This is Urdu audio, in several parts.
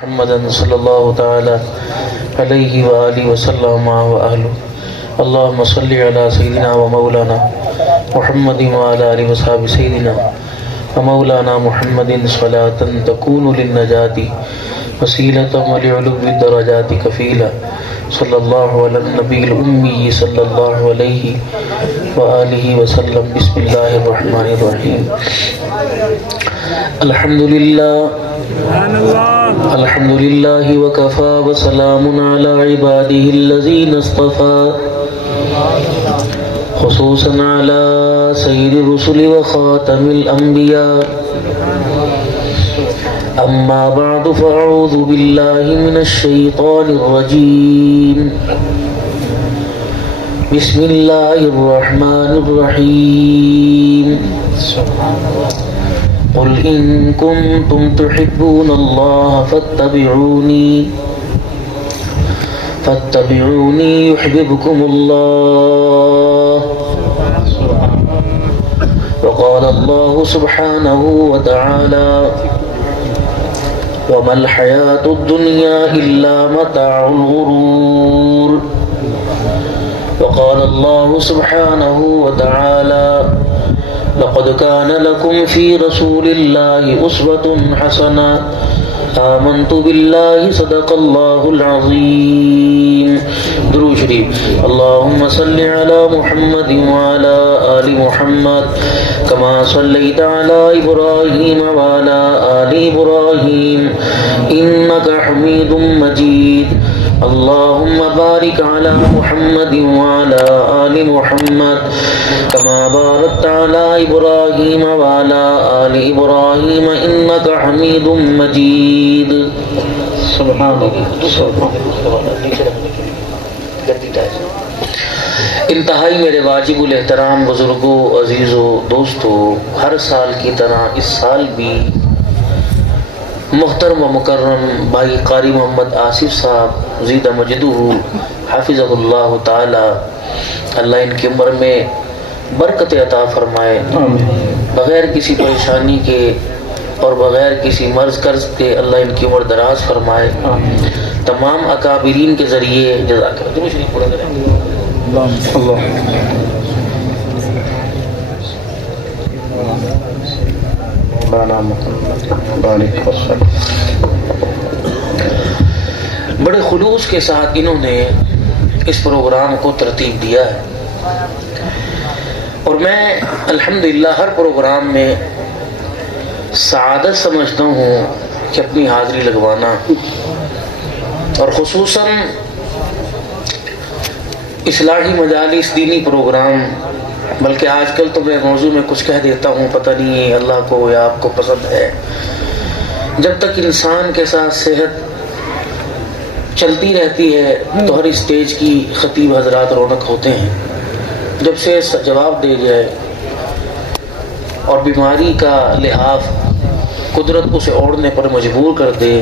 محمد صلی اللہ تعالی علیہ وآلہ وسلم وآلہ اللہم صلی علی سیدنا و مولانا محمد وعلی آلہ وصحبہ سیدنا و مولانا محمد صلاة تکون للنجات وسیلة ولعلو الدرجات کفیلا صلی اللہ علی النبی الامی صلی اللہ علیہ وآلہ وسلم. بسم اللہ الرحمن الرحیم. الحمد للہ وکفا وسلام علی عبادہ الذین اصطفى خصوصا علی سید الرسل وخاتم الانبیاء. اما بعد فاعوذ باللہ من الشیطان الرجیم. بسم اللہ الرحمن الرحیم. قل إن كنتم تحبون الله فاتبعوني يحببكم الله. وقال الله سبحانه وتعالى وما الحياة الدنيا إلا متاع الغرور. وقال الله سبحانه وتعالى لقد كان لكم في رسول الله أسوة حسنة آمنت بالله صدق الله العظيم. درود شریف. اللهم صل على محمد وعلى آل محمد كما صليت على إبراهيم وعلى آل إبراهيم إنك حميد مجيد. اللهم بارك على محمد وعلى آل محمد كما باركت على إبراهيم وعلى آل إبراهيم إنك حميد مجيد. سبحان اللہ. انتہائی میرے واجب الاحترام بزرگوں، عزیزوں، دوستوں، ہر سال کی طرح اس سال بھی محترم و مکرم بھائی قاری محمد آصف صاحب زیدہ مجدہ حافظہ اللہ تعالی، اللہ ان کی عمر میں برکت عطا فرمائے، بغیر کسی پریشانی کے اور بغیر کسی مرض قرض کے اللہ ان کی عمر دراز فرمائے. تمام اکابرین کے ذریعے جزاک اللہ. شریف پورا کریں. بڑے خلوص کے ساتھ انہوں نے اس پروگرام کو ترتیب دیا ہے، اور میں الحمدللہ ہر پروگرام میں سعادت سمجھتا ہوں کہ اپنی حاضری لگوانا، اور خصوصاً اصلاحی مجالس، دینی پروگرام. بلکہ آج کل تو میں موضوع میں کچھ کہہ دیتا ہوں، پتہ نہیں اللہ کو یا آپ کو پسند ہے. جب تک انسان کے ساتھ صحت چلتی رہتی ہے تو ہر اسٹیج کی خطیب حضرات رونق ہوتے ہیں. جب سے جواب دے جائے اور بیماری کا لحاف قدرت اسے اوڑھنے پر مجبور کر دے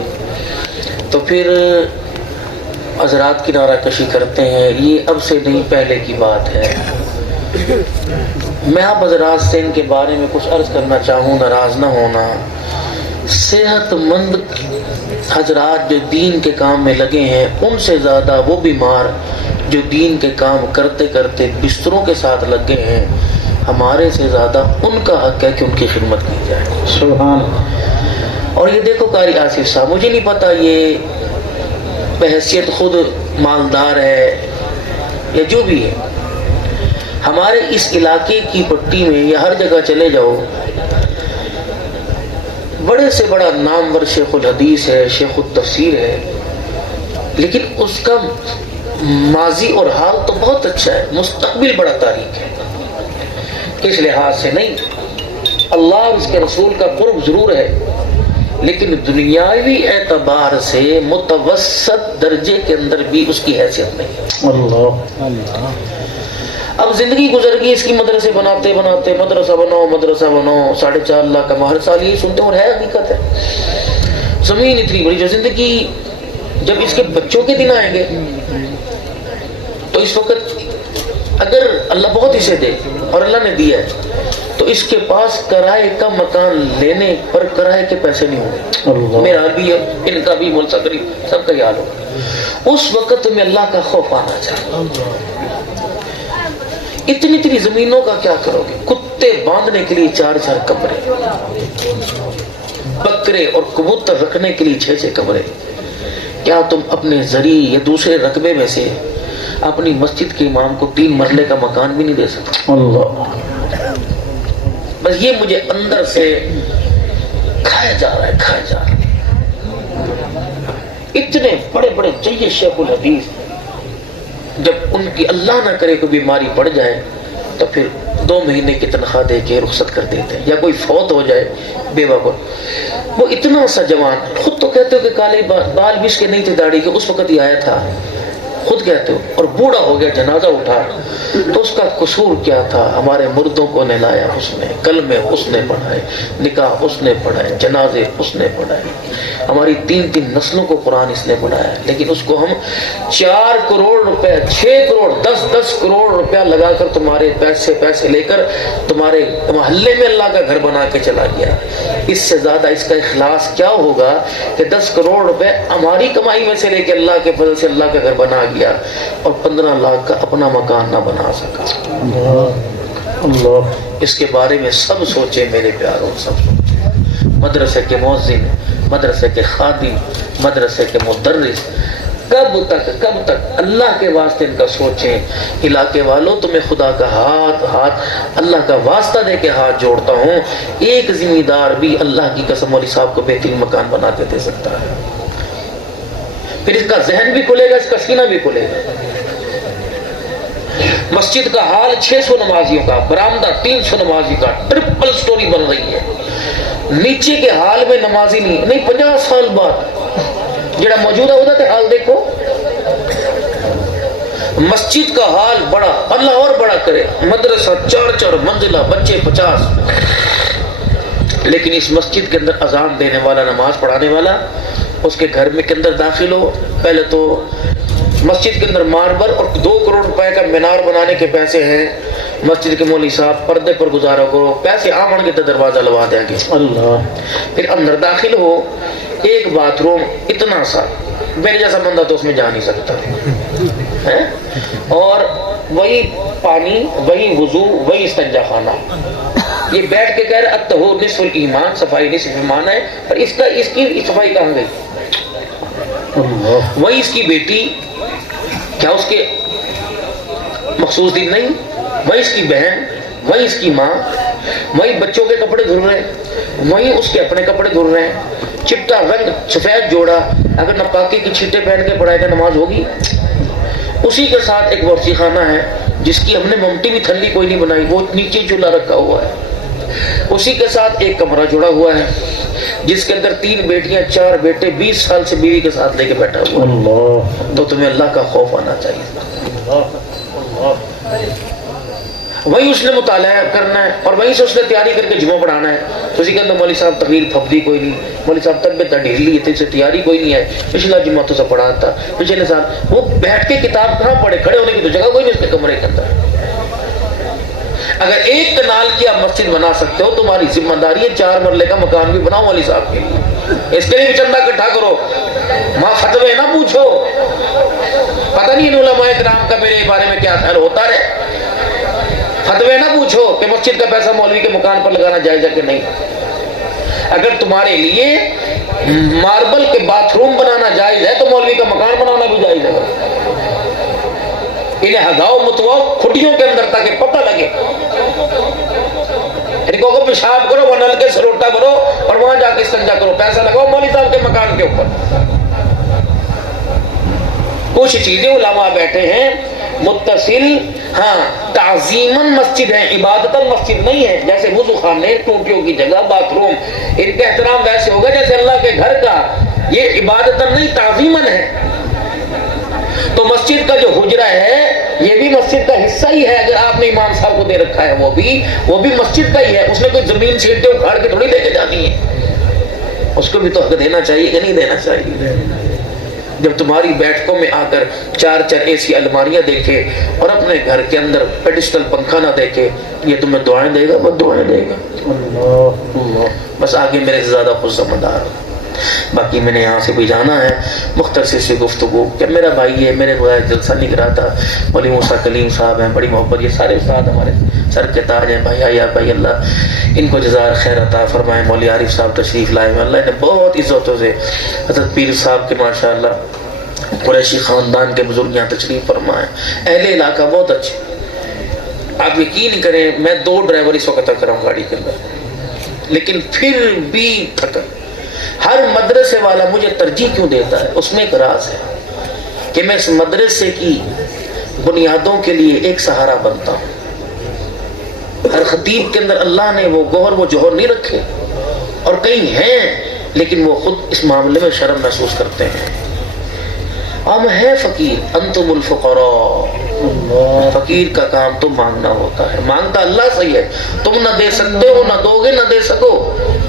تو پھر حضرات کنارہ کشی کرتے ہیں. یہ اب سے نہیں، پہلے کی بات ہے. میں آپ حضرات سے ان کے بارے میں کچھ عرض کرنا چاہوں، ناراض نہ ہونا. صحت مند حضرات جو دین کے کام میں لگے ہیں ان سے زیادہ وہ بیمار جو دین کے کام کرتے کرتے بستروں کے ساتھ لگ گئے ہیں، ہمارے سے زیادہ ان کا حق ہے کہ ان کی خدمت کی جائے. سبحان. اور یہ دیکھو قاری آصف صاحب، مجھے نہیں پتا یہ بحیثیت خود مالدار ہے یا جو بھی ہے، ہمارے اس علاقے کی پٹی میں یا ہر جگہ چلے جاؤ، بڑے سے بڑا نامور شیخ الحدیث ہے، شیخ التفسیر ہے، لیکن اس کا ماضی اور حال تو بہت اچھا ہے، مستقبل بڑا تاریک ہے. اس لحاظ سے نہیں، اللہ اور اس کے رسول کا قرب ضرور ہے، لیکن دنیاوی اعتبار سے متوسط درجے کے اندر بھی اس کی حیثیت نہیں ہے. اللہ. اب زندگی گزر گئی اس کی، مدرسے بناتے بناتے مدرسہ بناؤ 4.5 لاکھ کا ہر سال یہی سنتے ہیں، اور ہے حقیقت ہے. زمین اتنی بڑی جو زندگی، جب اس کے بچوں کے دن آئیں گے تو اس وقت اگر اللہ بہت اسے دے اور اللہ نے دیا ہے تو تو اس کے پاس کرائے کا مکان لینے پر کرائے کے پیسے نہیں ہوں گے. میرا بھی ہے، ان کا بھی، مول سکری سب کا ہی حال ہوگا. اس وقت میں اللہ کا خوف آنا چاہیے. اتنی زمینوں کا کیا کرو گے؟ کتے باندھنے کے لیے 4 کمرے، بکرے اور کبوتر رکھنے کے لیے 6 کمرے. کیا تم اپنے ذریعے یا دوسرے رقبے میں سے اپنی مسجد کے امام کو 3 مرلے کا مکان بھی نہیں دے سکتے؟ اللہ، بس یہ مجھے اندر سے کھایا جا رہا ہے. اتنے بڑے بڑے جیش شیخ الحدیث، جب ان کی اللہ نہ کرے کوئی بیماری پڑ جائے تو پھر 2 مہینے کی تنخواہ دے کے رخصت کر دیتے ہیں. یا کوئی فوت ہو جائے بیوہ کو، وہ اتنا سا جوان، خود تو کہتے ہو کہ کالے بال بھی اس کے نہیں تھے داڑھی کے، اس وقت ہی آیا تھا، خود کہتے ہو، اور بوڑھا ہو گیا، جنازہ اٹھا تو اس کا قصور کیا تھا؟ ہمارے مردوں کو نہلایا اس نے، کلمے اس نے پڑھائے، نکاح اس نے پڑھائے، جنازے اس نے پڑھائے، ہماری 3 نسلوں کو قرآن اس نے پڑھایا. لیکن اس کو ہم 4 کروڑ روپے، 6 کروڑ، 10 کروڑ روپیہ لگا کر تمہارے پیسے لے کر تمہارے محلے میں اللہ کا گھر بنا کے چلا گیا. اس سے زیادہ اس کا اخلاص کیا ہوگا کہ 10 کروڑ روپے ہماری کمائی میں سے لے کے اللہ کے فضل سے اللہ کا گھر بنا گیا اور 15 لاکھ کا اپنا مکان نہ بنا سکا. اللہ، اس کے بارے میں سب سوچے میرے پیاروں، سب سوچے. مدرسے کے مؤذن، مدرسے کے خادم، مدرسے کے مدرس، کب تک اللہ کے واسطے ان کا سوچیں. علاقے والوں، تمہیں خدا کا ہاتھ اللہ کا واسطہ دے کے ہاتھ جوڑتا ہوں، ایک ذمہ دار بھی اللہ کی قسم مولوی صاحب کو بہترین مکان بنا کے دے سکتا ہے. پھر اس کا ذہن بھی کھلے گا، اس کا سینہ بھی کھلے گا. مسجد کا حال 600 نمازیوں کا، برآمدہ 300 نمازی کا، ٹرپل سٹوری بن رہی ہے. نیچے کے حال میں نمازی نہیں 50 سال بعد جڑا موجودہ ہوتا تھا حال دیکھو. مسجد کا حال بڑا، اللہ اور بڑا کرے. مدرسہ 4 منزلہ، بچے 50. لیکن اس مسجد کے اندر اذان دینے والا، نماز پڑھانے والا، اس کے گھر میں کے اندر داخل ہو، پہلے تو مسجد کے اندر ماربل اور 2 کروڑ روپے کا مینار بنانے کے پیسے ہیں. مسجد کے مولوی صاحب پردے پر گزارا کرو، پیسے آمن کے دروازہ لوا دیں گے. اللہ، پھر اندر داخل ہو، ایک باتھ روم اتنا سا، میرے جیسا بندہ تو اس میں جا نہیں سکتا ہے، اور وہی پانی، وہی وضو، وہی استنجا خانہ. یہ بیٹھ کے کہہ رہے الطہور نصف الایمان، صفائی نصف ایمان ہے، پر اس کی صفائی کہاں گئی؟ وہی اس کی بیٹی، کیا اس کے مخصوص دن نہیں؟ وہی اس کی بہن، وہی اس کی ماں، وہی بچوں کے کپڑے دھل رہے ہیں، وہی اس کے اپنے کپڑے دھل رہے ہیں. چپٹا رنگ، سفید جوڑا، اگر نپاکی کی چھیٹے پہن کے پڑھائے گا نماز ہوگی؟ اسی کے ساتھ ایک ورزی خانہ ہے جس کی ہم نے ممٹی بھی تھلی کوئی نہیں بنائی، وہ نیچے چولہا رکھا ہوا ہے. اسی کے ساتھ ایک کمرہ جڑا ہوا ہے جس کے اندر 3 بیٹیاں 4 بیٹے، 20 سال سے بیوی کے ساتھ لے کے بیٹھا ہوا. اللہ، تو تمہیں اللہ کا خوف آنا چاہیے. وہی اس نے مطالعہ کرنا ہے اور وہیں سے اس نے تیاری کر کے جمعہ پڑھانا ہے. تو اسی کے اندر مولوی صاحب تقریر پھپدی کوئی نہیں، مولوی صاحب طبیعت ڈھیل لی تھی، سے تیاری کوئی نہیں ہے. پچھلا جمعہ تو سب پڑھا تھا، پچھلے سال وہ بیٹھ کے کتاب کہاں پڑھے؟ کھڑے ہونے کی تو جگہ کوئی نہیں اس کے کمرے کے اندر. اگر 1 کنال کی آپ مسجد بنا سکتے ہو، تمہاری ذمہ داری ہے 4 مرلے کا مکان بھی بناؤ مولوی صاحب کے لیے. اس کے لیے بھی چندہ اکٹھا کرو، ماں فتوے نہ پوچھو. پتہ نہیں ان علماء کرام کا میرے بارے میں کیا خیال ہوتا رہے. فتوے نہ پوچھو کہ مسجد کا پیسہ مولوی کے مکان پر لگانا جائز ہے کہ نہیں. اگر تمہارے لیے ماربل کے باتھ روم بنانا جائز ہے تو مولوی کا مکان بنانا بھی جائز ہے. انہیں ہگاؤ متواؤ کھٹیوں کے اندر تاکہ پتہ لگے. ان کو پیشاب کرو، وہ نل کے سلوٹا کرو اور وہاں جا کے استنجا کرو، پیسہ لگاؤ مولوی صاحب کے مکان کے اوپر. کچھ چیزیں علماء بیٹھے ہیں متصل، ہاں تعظیماً مسجد ہے، عبادتاً مسجد نہیں ہے. جیسے وضو خانے، ٹوٹیوں کی جگہ، باتھ روم، ان کا احترام ویسے ہوگا جیسے اللہ کے گھر کا. یہ عبادتاً نہیں تعظیماً ہے. تو مسجد کا جو حجرہ ہے یہ بھی مسجد کا حصہ ہی ہے. اگر آپ نے امام صاحب کو دے رکھا ہے وہ بھی مسجد کا ہی ہے. اس نے کوئی زمین چھینٹے اکھاڑ کے تھوڑی لے کے جانی ہے. اس کو بھی تو حق دینا چاہیے کہ نہیں دینا چاہیے؟ جب تمہاری بیٹھکوں میں آ کر 4 ایسی الماریاں دیکھے اور اپنے گھر کے اندر پیڈسٹل پنکھا نہ دیکھے، یہ تمہیں دعائیں دے گا، بد دعائیں دے گا. بس آگے میرے سے زیادہ خود سمجھدار ہو. باقی میں نے یہاں سے بھی جانا ہے. مختصر سی گفتگو کہ میرا بھائی ہے، میرے بغیر جلسہ نہیں کراتا. مولوی موسیٰ کلیم صاحب ہیں، بڑی محبت. یہ سارے استاد ہمارے سر کے تاج ہیں. بھائی آیا بھائی، اللہ ان کو جزائے خیر عطا فرمائے. مولوی عارف صاحب تشریف لائے ہیں، اللہ نے بہت عزتوں سے. حضرت پیر صاحب کے ماشاءاللہ قریشی خاندان کے بزرگ یہاں تشریف فرمائے. اہل علاقہ بہت اچھے. آپ یقین کریں میں 2 ڈرائیور اس وقت تک رہا ہوں گاڑی کے اندر، لیکن پھر بھی تھکا. ہر مدرسے والا مجھے ترجیح کیوں دیتا ہے، اس میں ایک راز ہے کہ میں اس مدرسے کی بنیادوں کے لیے ایک سہارا بنتا ہوں. ہر خطیب کے اندر اللہ نے وہ گوہر وہ جوہر نہیں رکھے، اور کئی ہیں لیکن وہ خود اس معاملے میں شرم محسوس کرتے ہیں. ہم ہیں فقیر، انتم الفقراء. فقیر کا کام تو مانگنا ہوتا ہے. مانگتا اللہ صحیح ہے، تم نہ دے سکتے ہو، نہ دو گے، نہ دے سکو.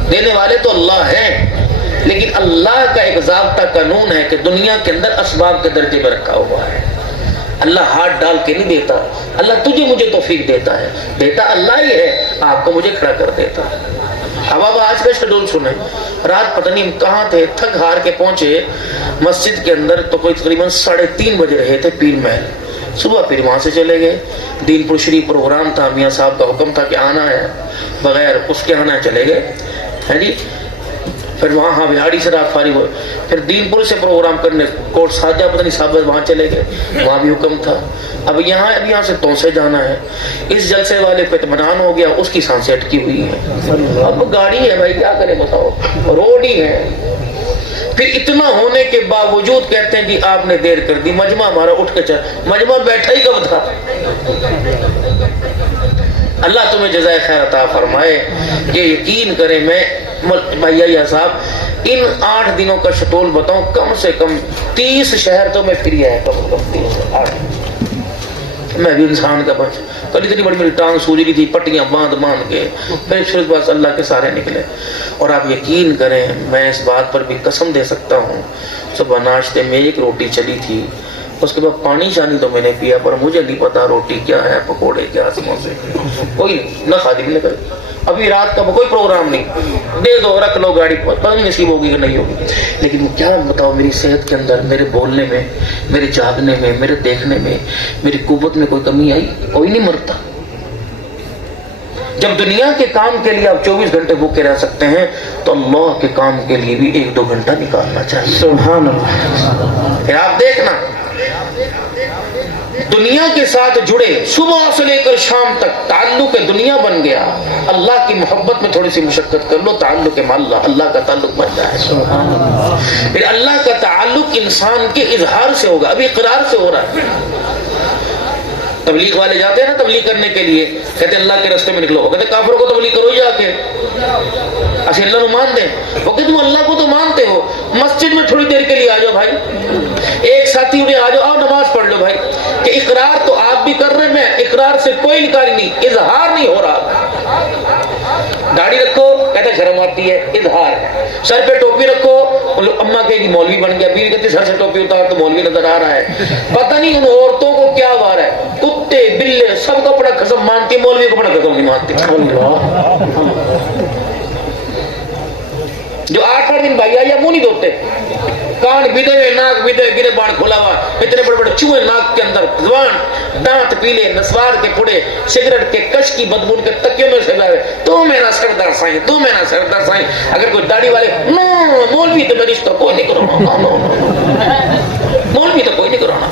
دینے والے تو اللہ ہیں، لیکن اللہ کا ایک ضابطہ قانون ہے کہ دنیا کے اندر اسباب کے درجے میں رکھا ہوا ہے. اللہ ہاتھ ڈال کے نہیں دیتا. اللہ تجھے مجھے توفیق دیتا ہے، دیتا اللہ ہی ہے، آپ کو مجھے کھڑا کر دیتا ہے. اب آپ آج کا شیڈول سنیں. رات پتہ نہیں ہم کہاں تھے، تھک ہار کے پہنچے مسجد کے اندر تو کوئی تقریباً 3:30 بج رہے تھے پیر محل. صبح پھر وہاں سے چلے گئے. دین پور شریف پروگرام تھا، میاں صاحب کا حکم تھا کہ آنا ہے، بغیر اس کے آنا چلے گئے ہے جی. پھر وہاں بہاڑی سے رات فارغ ہوئے. پھر دین پور سے پروگرام کرنے کوٹ ساجہ پتہ نہیں صاحب وہاں چلے گئے، وہاں بھی حکم تھا. اب یہاں سے تونسے جانا ہے. اس جلسے والے پہ اطمینان ہو گیا، اس کی سانسیں اٹکی ہوئی ہیں. اب گاڑی ہے بھائی، کیا کرے بتاؤ، روڈ ہی ہے. پھر اتنا ہونے کے باوجود کہتے ہیں جی آپ نے دیر کر دی. مجمع ہمارا اٹھ کے چل، مجمع بیٹھا ہی کب تھا. اللہ تمہیں جزائے خیر عطا فرمائے. یہ یقین کریں میں بھیا صاحب ان 8 دنوں کا شٹول بتاؤں، کم سے کم 30 شہر تو میں پھر آیا. کم 30 میں بھی انسان کا بچ. کل اتنی بڑی میری ٹانگ سوج رہی تھی، پٹیاں باندھ کے پھر بس اللہ کے سارے نکلے. اور آپ یقین کریں میں اس بات پر بھی قسم دے سکتا ہوں، صبح ناشتے میں 1 روٹی چلی تھی، اس کے بعد پانی شانی تو میں نے پیا، پر مجھے نہیں پتا روٹی کیا ہے، پکوڑے کیا، سموسے کوئی نہ خادم نہ کرے. ابھی رات کا کوئی پروگرام نہیں، دے دو رکھ لو گاڑی، پتہ نہیں نصیب ہوگی کہ نہیں ہوگی. لیکن کیا بتاؤ، میری صحت کے اندر، میرے بولنے میں، میرے جاگنے میں، میرے دیکھنے میں، میری قوت میں کوئی کمی آئی؟ کوئی نہیں مرتا. جب دنیا کے کام کے لیے آپ 24 گھنٹے بھوکے رہ سکتے ہیں تو اللہ کے کام کے لیے بھی 1-2 گھنٹہ نکالنا چاہیے. سبحان اللہ. پھر آپ دیکھنا دنیا کے ساتھ جڑے، صبح سے لے کر شام تک تعلق دنیا بن گیا. اللہ کی محبت میں تھوڑی سی مشقت کر لو، تعلق اللہ، اللہ کا تعلق بن جائے. پھر اللہ کا تعلق انسان کے اظہار سے ہوگا، ابھی اقرار سے ہو رہا ہے. تبلیغ والے جاتے ہیں نا تبلیغ کرنے کے لیے، کہتے ہیں اللہ کے راستے میں نکلو. وہ کہتے ہیں کافروں کو تبلیغ کرو جا کے، اچھا اللہ کو مان دیں. وہ کہتے تم اللہ کو تو مانتے ہو، مسجد میں تھوڑی دیر کے لیے آ جاؤ بھائی. ایک ساتھی میں آ جاؤ، آؤ نماز پڑھ لو بھائی. کہ اقرار تو آپ بھی کر رہے ہیں، میں اقرار سے کوئی انکار نہیں، اظہار نہیں ہو رہا. داڑھی رکھو کہتے شرم آتی ہے، اظہار. سر پہ ٹوپی رکھو، اماں کہے گی مولوی بن گیا، بیوی کہتی سر سے ٹوپی اتار تو مولوی نظر آ رہا ہے. پتہ نہیں ان عورتوں کو کیا وار ہے، کتے بلے سب کو اپنا قسم مانتی، مولوی کو اپنا قسم نہیں مانتی. جو 8 دن بھائی یا منہ نہیں دھوتے، کان بیدے ہوئے، ناک بیدے ہوئے، گرے بان کھلا ہوا، اتنے بڑے بڑے چوہے ناک کے اندر، زبان دانت پیلے، نسوار کے پھڑے، سگریٹ کے کش کی بدبو کے تکیوں میں سے لائے. تو میرا سردار سائیں، تو میرا سردار سائیں. اگر کوئی داڑھی والے نو مولوی تو میں رشتہ کوئی نہیں کرانا، مولوی تو کوئی نہیں کرانا.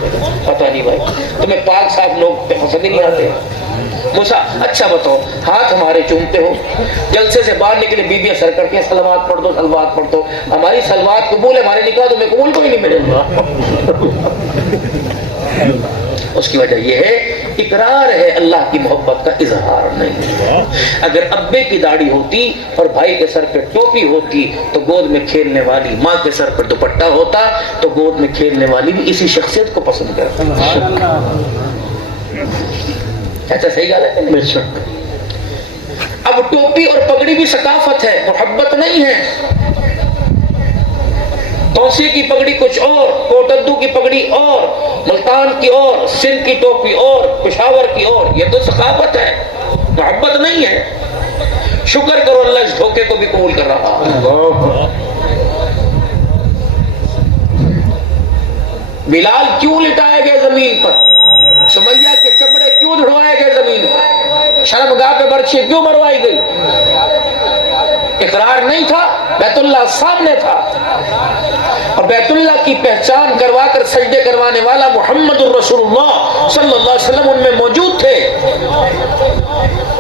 پتہ نہیں بھائی تمہیں پاک صاحب لوگ پسند ہی نہیں آتے. موسیٰ اچھا بتاؤ، ہاتھ ہمارے چومتے ہو، جلسے سے باہر نکلے بیویاں سر کر کے سلوات پڑھ دو، سلوات پڑھ دو. ہماری سلوات قبول ہے، ہمارے نکاح تمہیں قبول کوئی نہیں ملے گا. اس کی وجہ یہ ہے اقرار ہے، اللہ کی محبت کا اظہار نہیں. اگر ابے کی داڑھی ہوتی اور بھائی کے سر پہ ٹوپی ہوتی تو گود میں کھیلنے والی، ماں کے سر پر دوپٹہ ہوتا تو گود میں کھیلنے والی بھی اسی شخصیت کو پسند کرتی. ایسا صحیح گال ہے بے شک. اب ٹوپی اور پگڑی بھی ثقافت ہے، محبت نہیں ہے. توسیے کی پگڑی کچھ اور، کوٹدو کی پگڑی اور، ملتان کی اور، سندھ کی ٹوپی اور، پشاور کی اور. یہ تو ثقافت ہے، محبت نہیں ہے. شکر کرو اللہ اس دھوکے کو بھی قبول کر رہا. بلال کیوں لٹائے گئے زمین پر؟ سمیہ کے چمڑے کیوں دھڑوائے گئے زمین پر؟ شرمگاہ پہ برچھی کیوں مروائی گئی؟ اقرار نہیں تھا، بیت اللہ سامنے تھا، اور بیت اللہ کی پہچان کروا کر سجدے کروانے والا محمد الرسول اللہ صلی اللہ علیہ وسلم ان میں موجود تھے.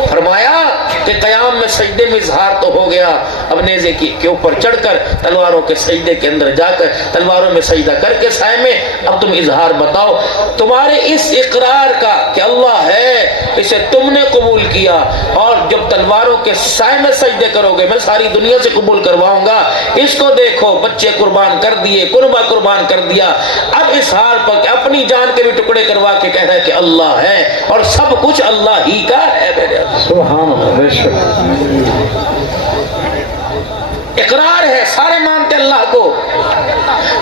فرمایا کہ قیام میں سجدے میں اظہار تو ہو گیا، اب نیزے کے اوپر چڑھ کر تلواروں کے سجدے کے اندر جا کر تلواروں میں سجدہ کر کے سائے میں اب تم اظہار بتاؤ تمہارے اس اقرار کا کہ اللہ ہے، اسے تم نے قبول کیا، اور جب تلواروں کے سائے میں سجدے کرو گے میں ساری دنیا سے قبول کرواؤں گا. اس کو دیکھو، بچے قربان کر دیے، قربہ قربان کر دیا، اب اظہار پر کہ اپنی جان کے بھی ٹکڑے کروا کے کہہ رہا ہے کہ اللہ ہے اور سب کچھ اللہ ہی کا ہے. میرے سبحان اللہ، بے شک. اقرار ہے، سارے مانتے اللہ کو.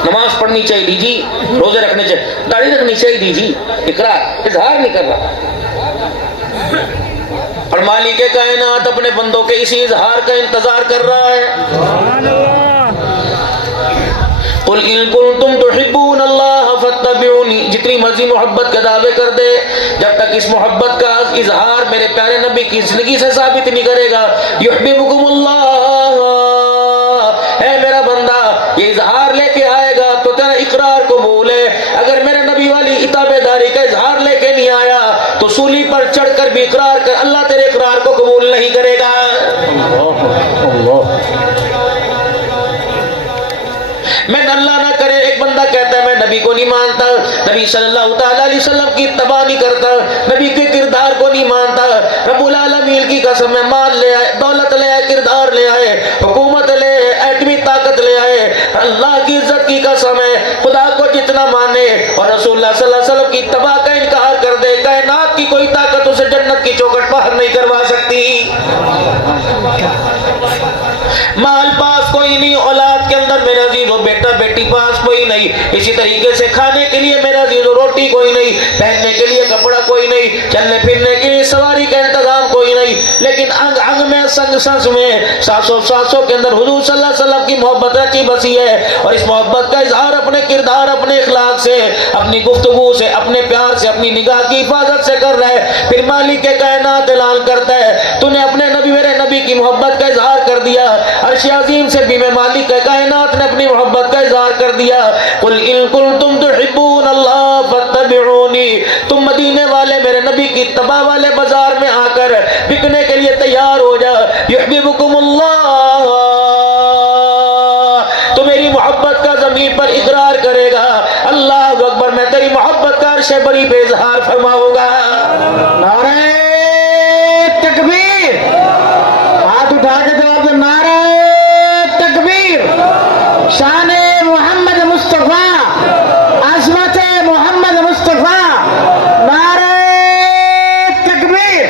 نماز پڑھنی چاہیے جی، روزے رکھنے چاہیے، داڑھی رکھنی چاہیے جی، اقرار، اظہار نہیں کر رہا. اور مالک کائنات اپنے بندوں کے اسی اظہار کا انتظار کر رہا ہے. قل ان کنتم تحبون اللہ فاتبعونی، جتنی مرضی محبت کے دعوے کر دے، جب تک اس محبت کا اظہار میرے پیارے نبی کی زندگی سے ثابت نہیں کرے گا. یحببکم اللہ، اے میرا بندہ یہ اظہار لے کے آئے گا تو تیرا اقرار قبول ہے. اگر میرے نبی والی اتابع داری کا اظہار لے کے نہیں آیا تو سولی پر چڑھ کر بھی اقرار کر، اللہ تیرے اقرار کو قبول نہیں کرے گا. میں اللہ نہ کرے ایک بندہ کہتا ہے میں نبی کو نہیں مانتا، نبی صلی اللہ تعالی علیہ وسلم کی اتباع نہیں کرتا، نبی کے کردار کو نہیں مانتا. رب العالمین کی قسم میں مال لے آئے، دولت لے آئے، کردار لے آئے، حکومت لے آئے، ایٹمی طاقت لے آئے، اللہ کی عزت کی قسم ہے خدا کو جتنا مانے اور رسول اللہ صلی اللہ علیہ وسلم کی اتباع کا انکار کر دے، کائنات کی کوئی طاقت اسے جنت کی چوکھٹ باہر نہیں کروا سکتی. مال پاس کوئی نہیں، اولاد کے اندر میرے عزیزو بیٹا بیٹی پاس کوئی نہیں، اسی طریقے سے کھانے کے لیے میرے عزیزو روٹی کوئی نہیں، پہننے کے لیے کپڑا کوئی نہیں، چلنے پھرنے کے لیے سواری کا انتظام کوئی نہیں، لیکن انگ انگ میں، سنگ سنگ میں، سانسوں کے اندر حضور صلی اللہ علیہ وسلم کی محبت رچی بسی ہے. اور اس محبت کا اظہار اپنے کردار، اپنے اخلاق سے، اپنی گفتگو سے، اپنے پیار سے، اپنی نگاہ کی حفاظت سے کر رہا ہے. پھر مالک کائنات اعلان کرتا ہے تو نے اپنے نبی، میرے نبی کی محبت کا اظہار کر دیا. عرش عظیم سے بھی میں مالک کائنات نے اپنی محبت کا اظہار کر دیا. قل ان کنتم تحبون اللہ فاتبعونی، تم مدینے والے میرے نبی کی اتباع والے بازار میں آ کر بکنے کے لیے تیار ہو جا. یحببکم اللہ، تو میری محبت کا زمین پر اقرار کرے گا. اللہ اکبر، میں تیری محبت کا عرش بری پہ اظہار فرماؤں گا. نعرہ تکبیر، ہاتھ اٹھا کے جواب دے، نعرہ تکبیر. شان محمد مصطفیٰ، عظمت محمد مصطفیٰ، نعرہ تکبیر.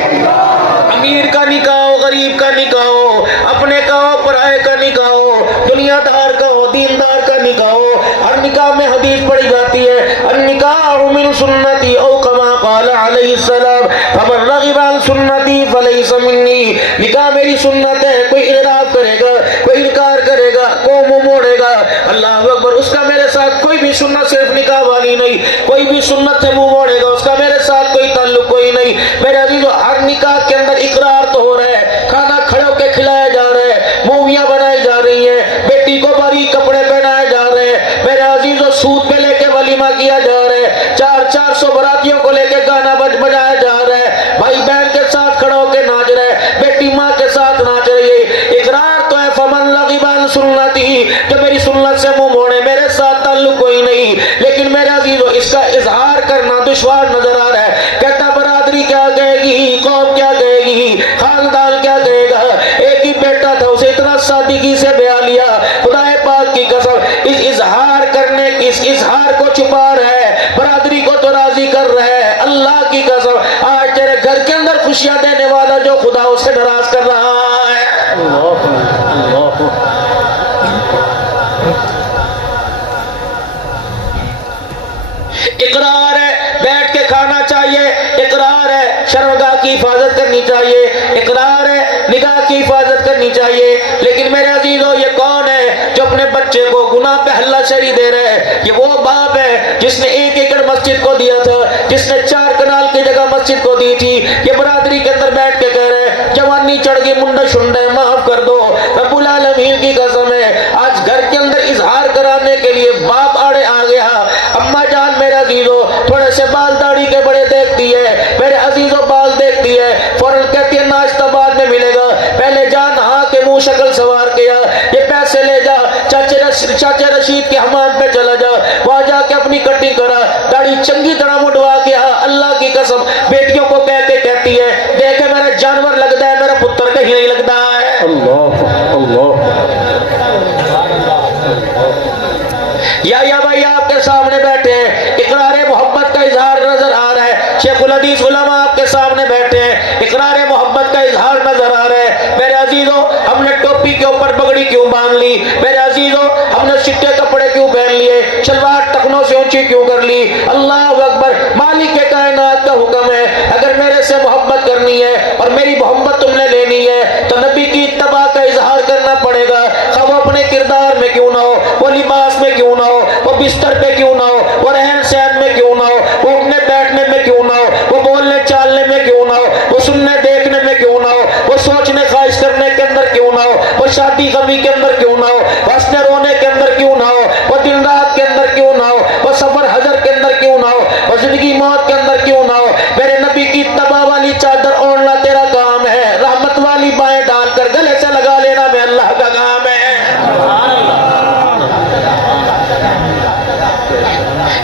امیر کا نکاح ہو، غریب کا نکاح ہو، اپنے کا ہو، پرائے کا نکاح ہو، دنیا دار کا ہو، دیندار کا نکاح ہو، ہر نکاح میں حدیث پڑھی جاتی ہے النکاح من سنتی او کما قال علیہ السلام فمن رغب عن سنتی فلیس منی. نکاح میری سنت ہے، کوئی اعراض کرے گا، کوئی انکار کرے گا، کوئی منہ موڑے گا، اللہ اکبر، اس کا میرے ساتھ کوئی بھی سنت صرف نکاح والی نہیں، کوئی بھی سنت سے منہ موڑے گا اس کا میرے ساتھ کوئی تعلق کوئی نہیں. میرے عزیزو ہر نکاح کے اندر اقرار تو ہو رہا ہے، کھانا کھڑو کے کھلایا جا رہا ہے، موویاں بنائی جا رہی ہیں، بیٹی کو باری کپڑے پہنائے جا رہے ہیں، میرے عزیزو سود پہ لے کے ولیمہ کیا جا رہا ہے، 400 براتیوں کو لے کے گانا بجایا جا رہا ہے، بھائی بہن کے ساتھ کھڑا ہو کے ناچ رہے ہیں، بیٹی ماں کے ساتھ ناچ رہی ہے. اقرار تو ہے فمن رغب عن سنتی، جو میری سنت سے منہ موڑے میرے ساتھ تعلق کوئی نہیں. لیکن میرے عزیزو اس کا اظہار کرنا دشوار نظر آ رہا ہے. کہتا برادری کیا کہے گی، قوم کیا کہے گی، خاندان کیا کہے گا. ایک ہی بیٹا تھا، اسے اتنا سادگی سے بیاہ لیا، خدا پاک کی قسم اس اظہار کرنے کی، اس اظہار کو چھپا رہا ہے، برادری کو تو راضی کر رہا ہے. اللہ کی قسم آج تیرے گھر کے اندر خوشیاں دینے والا جو خدا اسے ناراض کر رہا ہے. کی حفاظت کرنی چاہیے. لیکن میرے عزیزو یہ کون ہے جو اپنے بچے کو گناہ پہ ہلا شری دے رہے ہیں؟ یہ وہ باپ ہے جس نے 1 ایکڑ مسجد کو دیا تھا, جس نے 4 کنال کی جگہ مسجد کو دی تھی. یہ برادری کے اندر بیٹھ کے کہہ رہے ہیں جوانی چڑھ گئی منڈا شنڈا معاف کر دو. رب العالمین کی قسم ہے آج گھر کے اندر اظہار کرانے کے لیے باپ آڑے آ گیا. اماں جان میرے عزیزو تھوڑے سے بال داڑھی کے بڑے دیکھتی ہے, میرے عزیزو بال دیکھتی ہے, فوراً کہتی ہے ناشتہ بعد میں ملے گا, پہلے جا نہا کے منہ شکل سوار کیا, یہ پیسے لے جا چاچے رشید کے حمام پہ چلا جا, وہاں جا کے اپنی کٹنگ کرا, داڑھی چنگی طرح مڈوا کے آ. اللہ کی قسم بیٹیوں کو کہہ کے کہتی ہے دیکھے میرا جانور لگتا ہے, میرا پتر کہیں نہیں لگتا ہے. اللہ اللہ. یا بھائی آپ کے سامنے بیٹھے ہیں, اقرار محبت کا اظہار نظر آ رہا ہے. شیخ الحدیث علماء آپ کے سامنے بیٹھے ہیں, اقرار محبت کا اظہار نظر آ رہا ہے. میرے عزیزو ہم نے ٹوپی کے اوپر پگڑی کیوں باندھ لی؟ میرے عزیزو ہم نے چٹے کپڑے کیوں پہن لیے؟ شلوار ٹخنوں سے اونچی کیوں کر لی؟ اللہ اکبر. مالک کے کائنات کا حکم ہے اگر میرے سے محبت کرنی ہے اور میری محبت تم نے لینی ہے تو نبی کی اتباع کا اظہار کرنا پڑے گا. خواہ وہ اپنے کردار میں کیوں نہ ہو, وہ لباس میں کیوں نہ ہو, وہ بستر پہ کیوں نہ ہو, وہ رہن سہن میں کیوں نہ ہو, وہ اٹھنے بیٹھنے میں کیوں نہ ہو, وہ بولنے چالنے میں کیوں نہ ہو, وہ سننے دیکھنے میں کیوں نہ ہو, وہ سوچنے خواہش کرنے کے اندر کیوں نہ ہو, وہ شادی غمی کے اندر کیوں نہ ہو, وہ ہنسنے رونے کے اندر کیوں نہ ہو, وہ دن رات کے اندر کیوں نہ ہو, وہ سفر حضر کے اندر کیوں نہ ہو, وہ زندگی موت کے اندر کیوں نہ ہو. میرے نبی کی اتباع والی چادر اوڑھنا تیرا کام ہے, رحمت والی بائیں ڈال کر گلے سے لگا لینا میں اللہ کا کام ہے.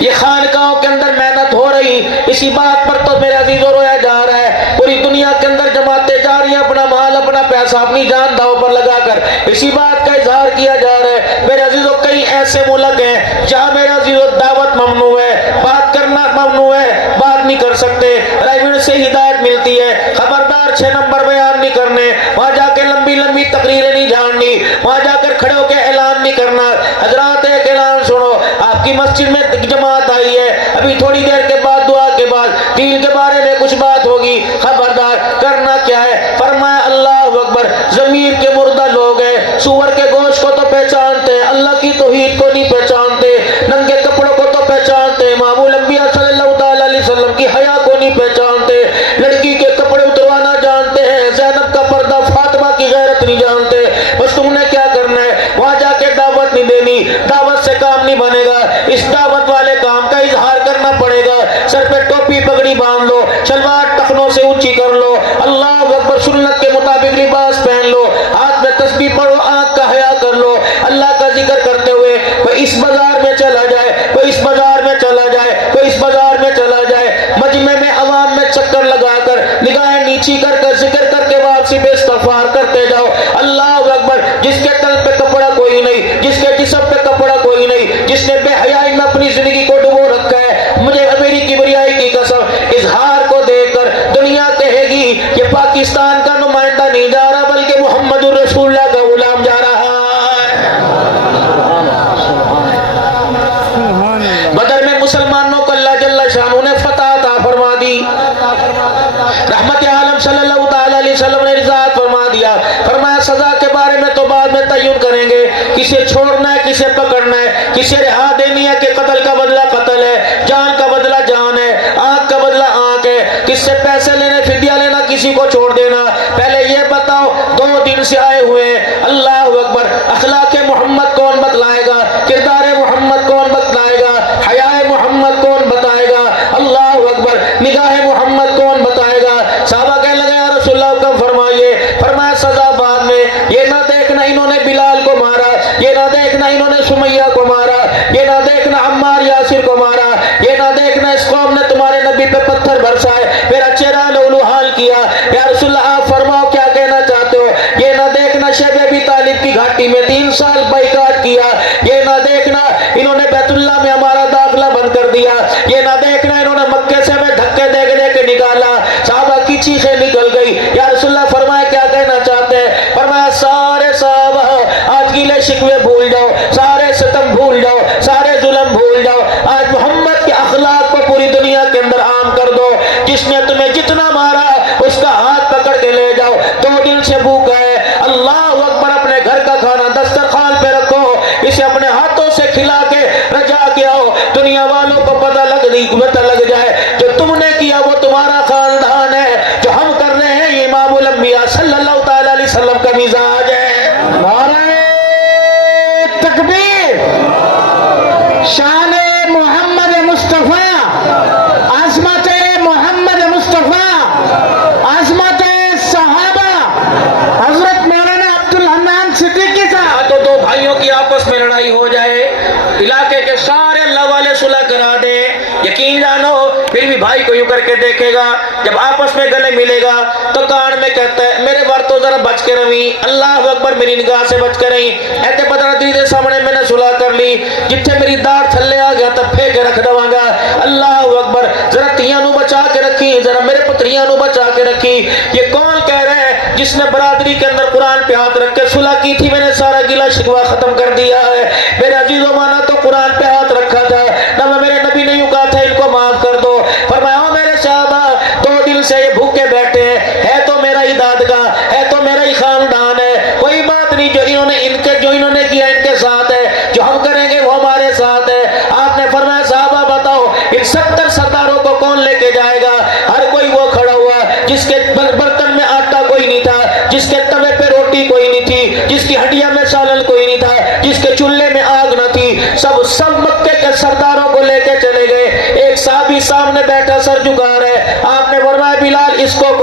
یہ خانقاہوں کے اندر محنت ہو رہی, اسی بات پر تو میرے عزیزوں رویا جا رہا ہے. پوری دنیا کے اندر جماعتیں جا رہی ہیں اپنا مال اپنا پیسہ اپنی جان داؤ پر لگا کر, اسی بات کا اظہار کیا جا رہا ہے. میرے عزیزوں کئی ایسے ملک ہیں جہاں میرے عزیزوں دعوت ممنوع ہے, بات کرنا ممنوع ہے, بات نہیں کر سکتے, پرائیویٹ سے ہدایت ملتی ہے, خبردار 6 نمبر بیان نہیں کرنے, وہاں جا کے لمبی لمبی تقریریں نہیں جاننی, وہاں جا کر کھڑے ہو کے اعلان نہیں کرنا. حضرات ایک اعلان سنو, آپ کی مسجد میں جماعت آئی ہے, ابھی تھوڑی دیر کے بعد دعا کے بعد دین کے بارے میں کچھ بات ہوگی, خبردار کرنا کیا ہے. فرمایا اللہ اکبر, ضمیر کے مردہ لوگ ہیں, سور کے گوشت کو تو پہچانتے ہیں, اللہ کی توحید کو نہیں پہچانتے, ننگے کپڑوں کو تو پہچانتے, معمول انبیاء صلی اللہ تعالی علیہ وسلم کی حیا کو نہیں پہچانتے, لڑکی کے کپڑے اتروانا جانتے ہیں, زینب کا پردہ فاطمہ کی غیرت نہیں جانتے. بس تم نے کیا کرنا ہے, وہاں جا کے دعوت نہیں دینی, دعوت سے کام نہیں بنے گا, اس دعوت والے کام کا اظہار کرنا پڑے گا. سر پہ ٹوپی پگڑی باندھ لو, شلوار ٹخنوں سے اونچی کر لو, اللہ اکبر سنت کے مطابق لباس پہن لو, ہاتھ میں تسبیح پڑھو, آنکھ کا حیا کر لو, اللہ کا ذکر کرتے ہوئے کوئی اس بازار میں چلا جائے, کوئی اس بازار میں چلا جائے, کوئی اس بازار میں چلا جائے, مجمع میں عوام میں چکر لگا کر نگاہیں نیچی کر کر ذکر کر کے واپسی پہ استغفار کرتے جاؤ. اللہ اکبر. جس کے تن پہ کپڑا کوئی نہیں, جس کے جسم پہ کپڑا کوئی نہیں, جس نے بے حیائی میں اپنی زندگی کو ڈبو رکھا ہے, مجھے میری کبریائی کی قسم اظہار کو دیکھ کر دنیا کہے گی کہ پاکستان کا نمائندہ نہیں جا رہا بلکہ محمد الرسول اللہ کا غلام جا رہا ہے. بدر میں مسلمانوں کو اللہ جل شانہ نے فتح عطا فرما دی, رحمت عالم صلی اللہ تعالی علیہ وسلم نے رضایت فرما دیا. فرمایا سزا کے بارے میں تو بعد میں تعین کریں گے, کسے چھوڑنا ہے کسے پکڑنا ہے, کسے رہا دینی ہے کہ قتل کا بدلہ قتل ہے, جان کا بدلہ جان ہے, آنکھ کا بدلہ آنکھ ہے, کس سے پیسے لینے فدیہ لینا, کسی کو چھوڑ دینا. پہلے یہ بتاؤ 2 دن سے آئے ہوئے ہیں, اللہ اکبر, اخلاق محمد کون بتلائے گا, کردار محمد کون بتلائے گا, حیا محمد کون بتائے گا, اللہ اکبر, نگاہ محمد کون بتائے گا. صحابہ کہنے لگے یا رسول اللہ کب فرمائیے. فرمایا سزا بعد میں, یہ نہ دیکھنا انہوں نے بلال کو مارا, یہ نہ دیکھنا انہوں نے سمیہ کو مارا, یہ نہ دیکھنا عمار یاسر کو مارا, یہ نہ دیکھنا اس قوم نے تمہارے نبی پہ پتھر برسائے, میرا چہرہ لولو حال کیا. یا رسول اللہ آپ فرماؤ کیا کہنا چاہتے ہو. یہ نہ دیکھنا شیخ ابی طالب کی گھاٹی میں 3 سال بائیکاٹ کیا, یہ نہ دیکھنا انہوں نے بیت اللہ میں ہمارا داخلہ بند کر دیا, یہ نہ دیکھنا انہوں نے مکے سے ہمیں دھکے دے کے نکالا. صحابہ کی چیخیں نکل گئی. یا رسول اللہ فرمایا کیا کہنا چاہتے ہیں. فرمایا سارے صحابہ آج گیلے شکوے بھول جاؤ, سارے ستم بھول جاؤ, سارے ظلم بھول جاؤ, آج محمد کے اخلاق کو پوری دنیا کے اندر عام کر دو. جس نے تمہیں جتنا مارا اس کا ہاتھ پکڑ کے لے جاؤ, 2 دن سے بھوکا ہے, اسے اپنے ہاتھوں سے کھلا کے رجا کے آؤ، دنیا والوں کو پتہ لگ جائے جو تم نے کیا وہ تمہارا خاندان ہے، جو ہم کر رہے ہیں یہ امام الانبیاء صلی اللہ تعالی علیہ وسلم کا مزاج ہے۔ نعرہ تکبیر، شان محمد مصطفیٰ، عظمت محمد مصطفیٰ، عظمت صحابہ، حضرت مولانا عبدالحنان صدیقی صاحب۔ تو دو بھائیوں کی آپس میں لڑائی ہو جائے، علاقے کے سارے اللہ والے صلح کرا دیں، یقین جانو پھر بھی بھائی کو یوں کر کے دیکھے گا، جب آپس میں گلے ملے گا تو کان میں کہتا ہے میرے بار تو ذرا بچ کے رویں، اللہ اکبر میری نگاہ سے بچ کے رہیں، ایتے پتہ دے سامنے میں نے صلح کر لی، جتھے میری داڑھ تھلے آ گیا تب پھینک کے رکھ دواں گا، اللہ اکبر، ذرا تیاں نو بچا کے رکھی، ذرا میرے پتریاں نو بچا کے رکھی۔ یہ کون کہہ رہے ہیں؟ جس نے برادری کے اندر قرآن پہ ہاتھ رکھ کے صلح کی تھی، میں نے سارا گلہ شکوہ ختم کر دیا ہے، میرے عزیزوں مانا تو قرآن پہ ہاتھ رکھا تھا نہ، میرے نبی نے یوں کہا تھا ان کو معاف کر دو، فرمایا میرے صحابہ 2 دن سے یہ بھوکے بیٹھے ہیں، ہے تو میرا ہی دادگاہ ہے، تو میرا ہی خاندان ہے، کوئی بات نہیں، جو انہوں نے کیا ان کے ساتھ ہے، جو ہم کریں گے وہ ہمارے ساتھ ہے۔ آپ نے فرمایا صحابہ بتاؤ ان 70 سرداروں کو کون لے کے جائے گا؟ ہر کوئی وہ کھڑا ہوا جس کے برتن میں آٹا کوئی نہیں تھا، جس کے توے پہ روٹی کوئی نہیں تھی، جس کی ہڈیاں میں سالن کوئی نہیں تھا، جس کے چولہے میں آگ نہ تھی، سب مکے کے سرداروں کو لے کے چلے گئے۔ ایک صحابی سامنے بیٹھا سر جھکا رہا ہے، آپ نے فرمایا بلال اس کو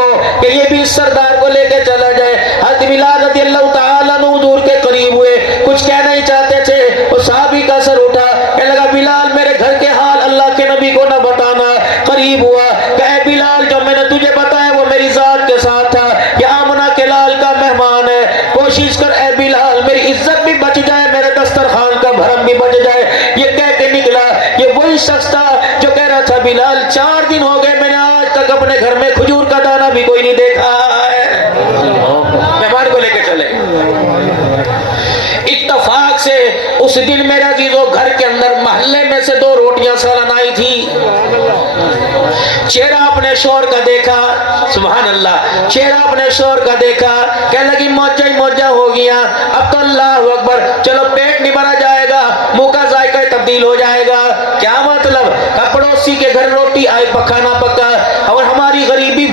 کہ یہ بھی اس سردار کو لے کے چلا جائے۔ حضرت بلال رضی اللہ تعالیٰ عنہ حضور کے قریب ہوئے، کچھ کہنا ہی چاہتے تھے، وہ صحابی کا سر اٹھا، کہنے لگا بلال میرے گھر کے حال اللہ کے نبی کو نہ بتانا۔ قریب ہوا کہ اے بلال جو میں نے تجھے بتایا وہ میری ذات کے ساتھ تھا، یہ آمنہ کے لال کا مہمان ہے، کوشش کر اے بلال میری عزت بھی بچ جائے، میرے دسترخوان کا بھرم بھی بچ جائے۔ یہ کہہ کے نکلا، یہ وہی شخص تھا جو کہہ رہا تھا بلال 4 دن ہو گئے میں نے آج تک اپنے گھر میں کھجور کا دانہ بھی کوئی نہیں دیکھا ہے، مہمان کو لے کے چلے۔ اتفاق سے اس دن میرے عزیزوں گھر کے اندر محلے میں سے 2 روٹیاں سالن آئی تھی، چہرہ اپنے شوہر کا دیکھا، سبحان اللہ، چہرہ اپنے شوہر کا دیکھا، کہنے لگی موجہ ہی موجہ ہو گیا، اب تو اللہ اکبر، چلو پیٹ نہیں بھرا جائے گا، منہ کا ذائقہ تبدیل ہو جائے گا۔ کیا مطلب؟ پڑوسی کے گھر روٹی آئی پکا نہ پکا، اور ہماری غریبی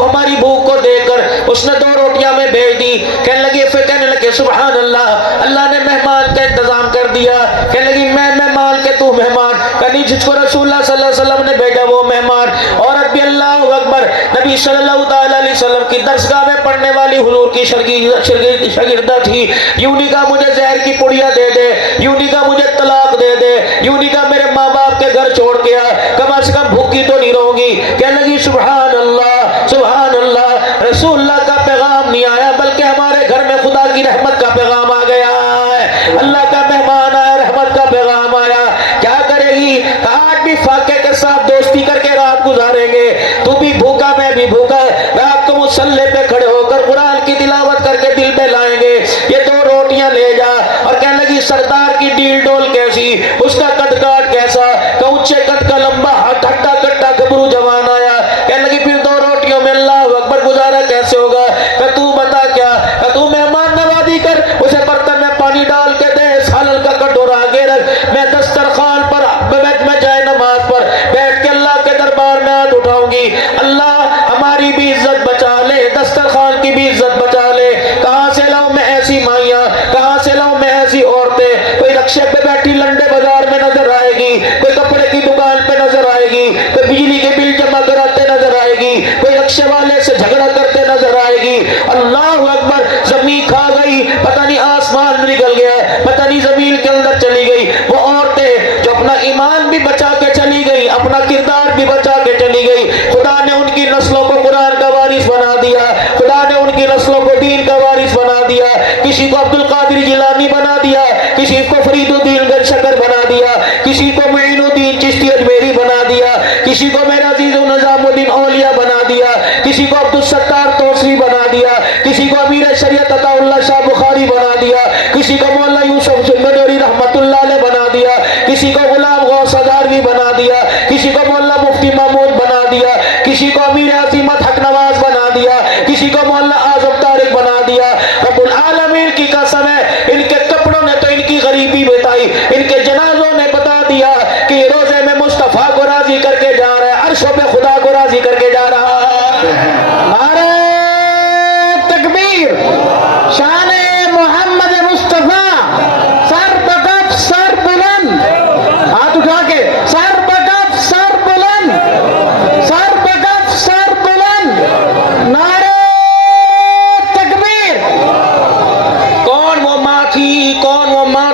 ہماری بھوک کو دیکھ کر اس نے 2 روٹیاں میں بھیج دی، کہنے لگے سبحان اللہ، اللہ نے مہمان کا انتظام کر دیا، کہنے لگی میں مہمان کے تو مہمان، کہنی جس کو رسول اللہ صلی اللہ علیہ وسلم نے بھیجا وہ مہمان۔ عورت بھی اللہ اکبر، نبی صلی اللہ تعالی علیہ وسلم کی درسگاہ میں پڑھنے والی حضور کی شاگردہ تھی، یوں نہیں کہا مجھے زہر کی پڑیا دے دے، یوں نہیں کہا مجھے طلاق دے دے، یوں نہیں کہا میرے ماں باپ کے گھر چھوڑ کے آ، کم از کم بھوکی تو نہیں رہوں گی۔ کہنے لگی سبحان اللہ سبحان اللہ، رسول اللہ کا پیغام نہیں آیا بلکہ ہمارے گھر میں خدا کی رحمت کا پیغام آ گیا ہے، اللہ کا مہمان آیا، رحمت کا پیغام آیا۔ کیا کرے گی؟ آج بھی فاقے کے ساتھ دوستی کر کے رات گزاریں گے، تو بھی بھوکا میں بھی بھوکا، رات کو مصلی پہ کھڑے ہو کر قرآن کی تلاوت کر کے دل پہ لائیں گے، یہ 2 روٹیاں لے جا۔ اور کہنے لگی سردار کی ڈیل ڈول کیسی، اس کا قد کاٹ کیسا، کہ اونچے قد کا لمبا ہٹا کٹا گھبرو جوان آیا۔ کہنے لگی پھر 2 روٹیوں میں اللہ اکبر گزارا کیسے ہوگا؟ کہ تو بتا کیا، کہ تو مہمان نوازی کر، اسے برتن میں پانی ڈال کے دے، سالن کا کٹورا آگے رکھ، میں دسترخوان پر میں جائے نماز پر بیٹھ کے اللہ کے دربار میں ہاتھ اٹھاؤں گی، اللہ ہماری بھی عزت بچا لے، دسترخوان کی بھی عزت بچا لے۔ کہاں سے لاؤں میں ایسی مائیاں، کہاں سے لاؤں میں ایسی عورتیں؟ کوئی رکشے پہ بیٹھی لنڈے بازار میں نظر آئے گی، کوئی کپڑے کی دکان پہ نظر آئے گی، کوئی بجلی کے بل جمع کراتے نظر آئے گی، کوئی رکشے والے سے جھگڑا کرتے نظر آئے گی۔ اللہ اکبر، زمین کھا گئی، پتہ نہیں آسمان میں نکل گیا، پتہ نہیں زمین کے اندر چلی گئی۔ وہ عورتیں جو اپنا ایمان بھی بچا کے چلی گئی، اپنا کردار بھی بچا کے چلی گئی، خدا نے ان کی نسلوں کو قرآن کا وارث بنا دیا، خدا نے ان کی نسلوں کو دین کا وارث بنا دیا، کسی کو عبد القادر جیلانی بنا دیا، کسی کو فرید الدین گنج شکر بنا دیا، کسی کو معین الدین چشتی اجمیری بنا دیا، کسی کو میرا عزیز نظام الدین اولیاء بنا دیا، کسی کو عبد الستار توسری بنا دیا، کسی کو امیر شریعت عطا اللہ شاہ بخاری بنا دیا، کسی کو مولانا یوسف مدوری رحمت اللہ علیہ بنا دیا، کسی کو غلام غوث ہزاروی بنا دیا، کسی کو مولانا مفتی محمود بنا دیا، کسی کو امیر عظیمت حق نواز بنا دیا، کسی کو مولانا اعظم طارق بنا دیا۔ رب العالمین کی قسم ہے ان کے کپڑوں نے تو ان کی غریبی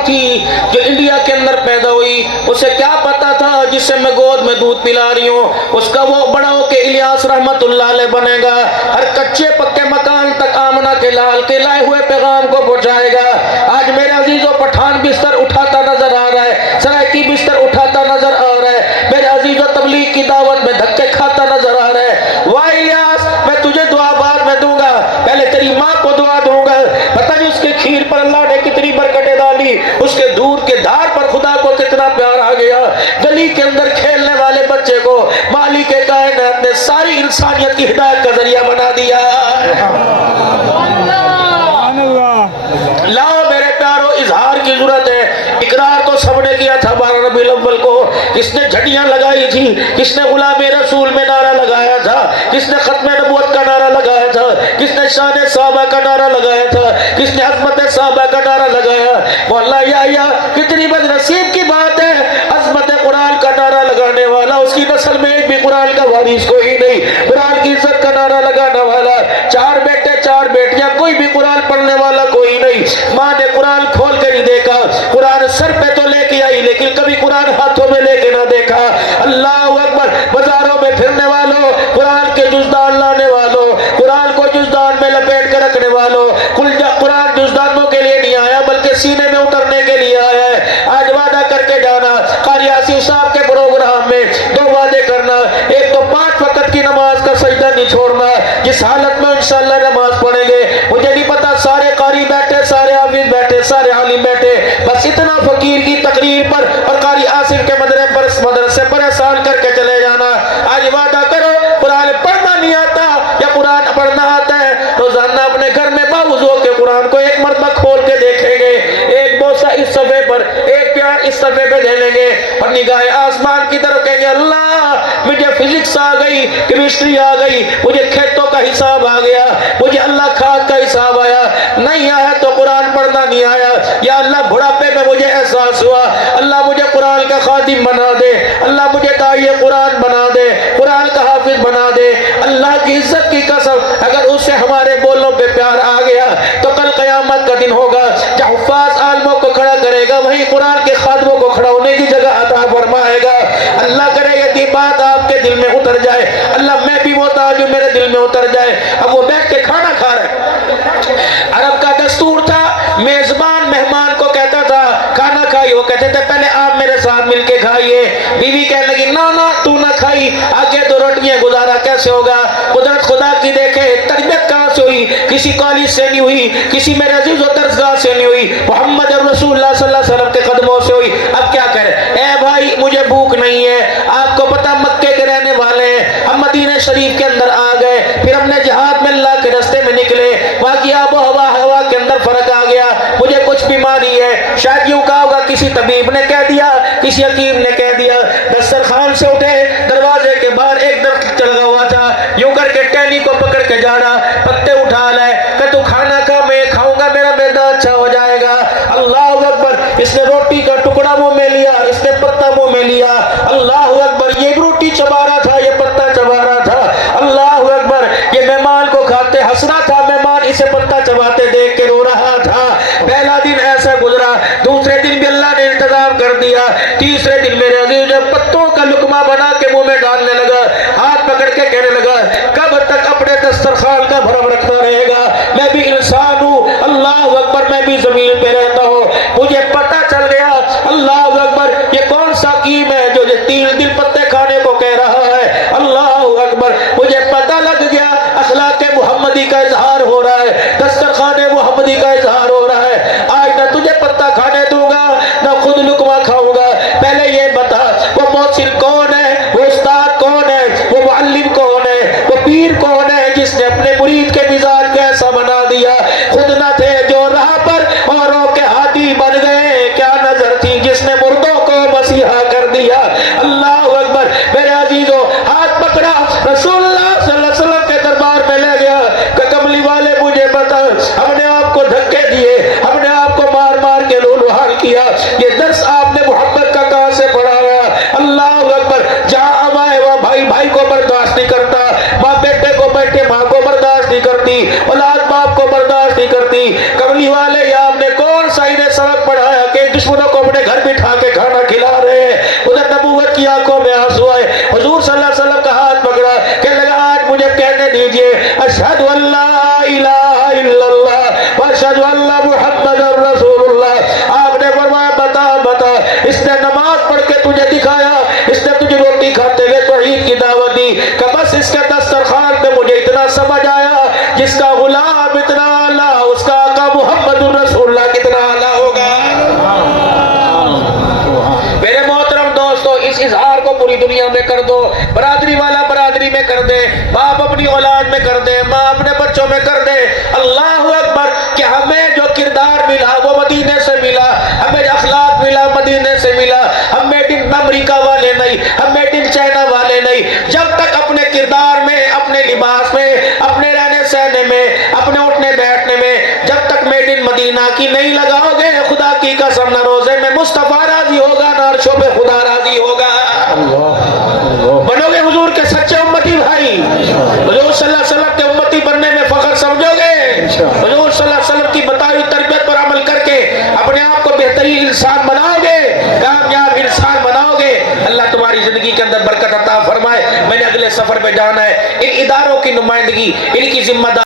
تھی جو انڈیا کے اندر پیدا ہوئی، اسے کیا پتا تھا جس سے میں گود میں دودھ پلا رہی ہوں اس کا وہ بڑا ہو کے الیاس رحمت اللہ علیہ بنے گا، ہر کچے پکے مکان تک آمنہ کے لال کے لائے ہوئے پیغام کو پہنچائے گا۔ آج میرے عزیزوں پٹھان بستر اٹھاتا نظر آ رہا ہے، سرائکی بستر اٹھاتا نظر آ رہا ہے، میرے عزیزوں تبلیغ کی دعوت میں دھکے کھاتا نظر آ رہا ہے۔ واہ الیاس، میں تجھے دعا بعد میں دوں گا، پہلے تیری ماں کو دعا دوں گا۔ پتہ نہیں اس کے کھیر پر اللہ نے کتنی برکتیں ڈالی، اس کے دودھ کے دھار پر خدا کو کتنا پیار آ گیا۔ گلی کے اندر کھیلنے والے بچے کو مالک کائنات نے ساری انسانیت کی ہدایت کا ذریعہ بنا دیا۔ لاؤ میرے پیارو، اظہار کی ضرورت ہے۔ اقرار تو سب نے کیا تھا 12 ربیع الاول کو، کس نے جھڑیاں لگائی تھی، کس نے غلام رسول میں نعرہ لگایا تھا، کس نے ختم نبوت کا نعرہ لگایا تھا، کس نے شان صحابہ کا نعرہ لگایا تھا، کس نے عظمت صحابہ کا نعرہ لگایا۔ واللہ یا کتنی بد نصیب کی بات ہے، عظمت قرآن کا نعرہ لگانے والا، اس کی نسل میں ایک بھی قرآن کا وارث کوئی نہیں، قرآن کی عزت کا نعرہ لگانے والا 4 بیٹے 4 بیٹیاں، کوئی بھی قرآن پڑھنے والا کوئی نہیں۔ ماں نے قرآن کھول کے نہیں دیکھا، قرآن سر پہ تو لے کے آئی لیکن کبھی قرآن ہاتھوں میں لے کے نہ دیکھا۔ اللہ اکبر، بازاروں میں پھرنے والوں، قرآن کے جزدان لانے والوں، قرآن کو جزدان میں لپیٹ کے رکھنے والوں، قرآن جزدانوں کے لیے نہیں آیا بلکہ سینے میں اترنے کے لیے آیا ہے۔ آج وعدہ کر کے جانا، قاری آصف صاحب کے پروگرام میں 2 وعدے کرنا، ایک تو 5 وقت کی نماز کا سجدہ نہیں چھوڑنا، جس حالت میں انشاءاللہ نماز پڑھیں گے مجھے نہیں پتا سارے قاری بیٹھے، سارے حافظ بیٹھے، سارے عالم بیٹھے، بس اتنا فقیر کی تقریر پر اور قاری آصف کے مدرسے پر احسان کر کے چلے جانا۔ آج وعدہ کرو، قرآن پڑھنا نہیں آتا یا قرآن پڑھنا آتا ہے، روزانہ اپنے گھر میں باوضو کے قرآن کو ایک مرتبہ کھول کے دیکھیں گے، ایک بوسہ اس صفحے پر، ایک پیار اس صفحے پہ دے لیں گے اور نگاہ آسمان کی طرف کہیں گے اللہ مجھے فزکس آ گئی، کیمسٹری آ گئی، مجھے کھیتوں کا حساب آ گیا، مجھے اللہ کھاد کا حساب آیا، نہیں آیا تو قرآن پڑھنا نہیں آیا، یا اللہ بڑھاپے میں مجھے احساس ہوا، اللہ مجھے قرآن کا خادم بنا دے، اللہ مجھے داعی قرآن بنا دے، قرآن کا حافظ بنا دے۔ اللہ کی عزت کی قسم اگر اس سے ہمارے بولوں پہ پیار آ گیا تو کل قیامت کا دن ہوگا جب حفاظ عالموں کو کھڑا کرے گا، وہیں قرآن کے خادموں کو کھڑا ہونے کی جگہ عطا فرمائے گا۔ اللہ کرے یہ بات آپ کے دل میں اتر جائے، اللہ میں بھی وہ تاج میرے دل میں اتر جائے۔ اب وہ بیٹھ کے کھانا کھا رہے، عرب کا دستور تھا، میزبان مہمان کو کہتا تھا کھانا کھائیے، وہ کہتے تھے پہلے آپ میرے ساتھ مل کے کھائیے۔ بیوی کہنے لگی نا تو نہ کھائی، آگے تو روٹیاں گزارا کیسے ہوگا؟ قدرت خدا کی دیکھے تربیت کہاں سے ہوئی، کسی کالج سے نہیں ہوئی، کسی میرے عزیز و درسگاہ سے نہیں ہوئی، محمد رسول اللہ صلی اللہ علیہ وسلم کے قدموں سے ہوئی۔ اب کیا کرے؟ اے بھائی مجھے بھوک نہیں ہے، آپ کو پتہ مکے کے رہنے والے ہیں، ہم مدینہ شریف کے اندر آ گئے، پھر ہم نے جہاد میں اللہ کے راستے میں نکلے، وہاں کی آب و ہوا کے اندر فرق آ گیا، مجھے کچھ بیماری ہے، شاید یوں کہا ہوگا کسی طبیب نے کہہ دیا، کسی حکیم نے کہہ دیا۔ دسترخوان سے اٹھے، دروازے کے باہر ایک درخت لگا ہوا تھا، یوں کر کے ٹہنی کو پکڑ کے جانا، پتے اٹھا لائے کہ تو کھانا کھا، میں کھاؤں گا، میرا معدہ اچھا ہو جائے گا۔ اللہ اکبر، اس نے روٹی کا ٹکڑا منہ میں لیا، اس نے پتا منہ میں لیا، اللہ اکبر، یہ روٹی چبا رہا تھا، یہ پتا چبا رہا تھا، اللہ اکبر، یہ مہمان کو کھاتے ہنس رہا تھا، مہمان اسے پتا چباتے دیکھ کے رو رہا تھا۔ پہلا دن ایسا گزرا، دوسرے دن بھی اللہ نے انتظام کر دیا، تیسرے دن میرے عزیز جب پتوں کا لقمہ بنا کے منہ میں ڈالنے لگا، ہاتھ پکڑ کے کہنے لگا کب تک اپنے دسترخوان کا بھرم رکھتا رہے گا؟ میں بھی انسان ہوں، اللہ اکبر، میں بھی زمین پہ رہتا ہوں، مجھے پتا چل گیا، اللہ اکبر، یہ کون سا حکیم ہے جو 3 دن پتے کھانے کو کہہ رہا ہے، اللہ اکبر، مجھے پتا لگ گیا اخلاق محمدی کا اظہار ہو رہا ہے، دسترخوان محمدی کا اظہار ہو رہا ہے۔ آج نہ تجھے پتا کھانے دوں گا نہ خود لقمہ کھاؤں گا، پہلے یہ بتا وہ محسن کون ہے، وہ استاد کون ہے، وہ معلم کون ہے، وہ پیر کون ہے جس نے اپنے مرید کے مزاج کو ایسا بنا دیا، خود نہ تھے جو راہ پر اوروں کے ہاتھی بن گئے، کیا نظر تھی جس نے مردوں کو مسیحا کر دیا۔ اللہ اکبر، میرے عزیزوں، ہاتھ پکڑا، رسول اللہ صلی اللہ علیہ وسلم کے دربار میں لے گیا کہ کملی والے مجھے بتا، ہم نے آپ کو دھکے دیے، ہم نے آپ کو مار مار کے لولوہار کیا، یہ درس آپ نے محبت کا کہاں سے پڑھایا؟ اللہ اکبر، جہاں ہمائے وہاں بھائی بھائی کو برداشت نہیں کرتا، ماں بیٹے کو، بیٹے ماں کو برداشت نہیں کرتی، اولاد باپ کو برداشت نہیں کرتی۔ کملی والے یا آپ نے کون سا انہیں سبق پڑھایا کہ اپنے گھر بٹھا کے کھانا کھلا رہے ہیں. ادھر نبوت کی آنکھوں میں آنسو آئے. حضور صلی اللہ علیہ وسلم کا ہاتھ پکڑا کہ لگا آج مجھے کہنے دیجئے اشہد ان لا الہ الا اللہ واشہد ان محمد رسول اللہ. آپ نے فرمایا بتا اس نے نماز پڑھ کے تجھے دکھایا, اس نے تجھے روٹی کھاتے ہوئے توحید کی دعوت دی کہ بس اس کے دسترخوان پہ مجھے اتنا سمجھ آیا جس کا غلام اتنا اعلیٰ اس کا آقا محمد الرسول اللہ کتنا اعلیٰ ہوگا. میرے محترم دوستو, اس اظہار کو پوری دنیا میں کر دو. برادری والا برادری میں کر دے, باپ اپنی اولاد میں کر دے, ماں اپنے بچوں میں کر دے. اللہ اکبر کہ ہمیں جو کردار ملا وہ مدینے سے ملا, ہمیں اخلاق ملا مدینے سے ملا. ہم میڈ ان امریکہ والے نہیں, ہم میڈ ان چائنا والے نہیں. جب تک اپنے کردار میں, اپنے لباس میں, اپنے رہنے سہنے میں, اپنے اٹھنے بیٹھنے میں جب تک میڈ ان مدینہ کی نہیں لگاؤ گے, خدا کی قسم نہ روزے میں مصطفیٰ راضی ہوگا نہ عرشوں پہ خدا راضی ہوگا. بنو گے حضور کے سچے امتی بھائی, حضور صلی اللہ علیہ وسلم کے امتی بننے میں فخر سمجھو گے, حضور صلی اللہ علیہ وسلم کی بتائی تربیت پر عمل کر کے اپنے آپ کو بہترین انسان بناؤ گے, کامیاب انسان بناؤ گے. اللہ تمہاری زندگی کے اندر برکت عطا فرمائے. میں نے اگلے سفر پہ جانا ہے, ان اداروں کی نمائندگی, ان کی ذمہ داری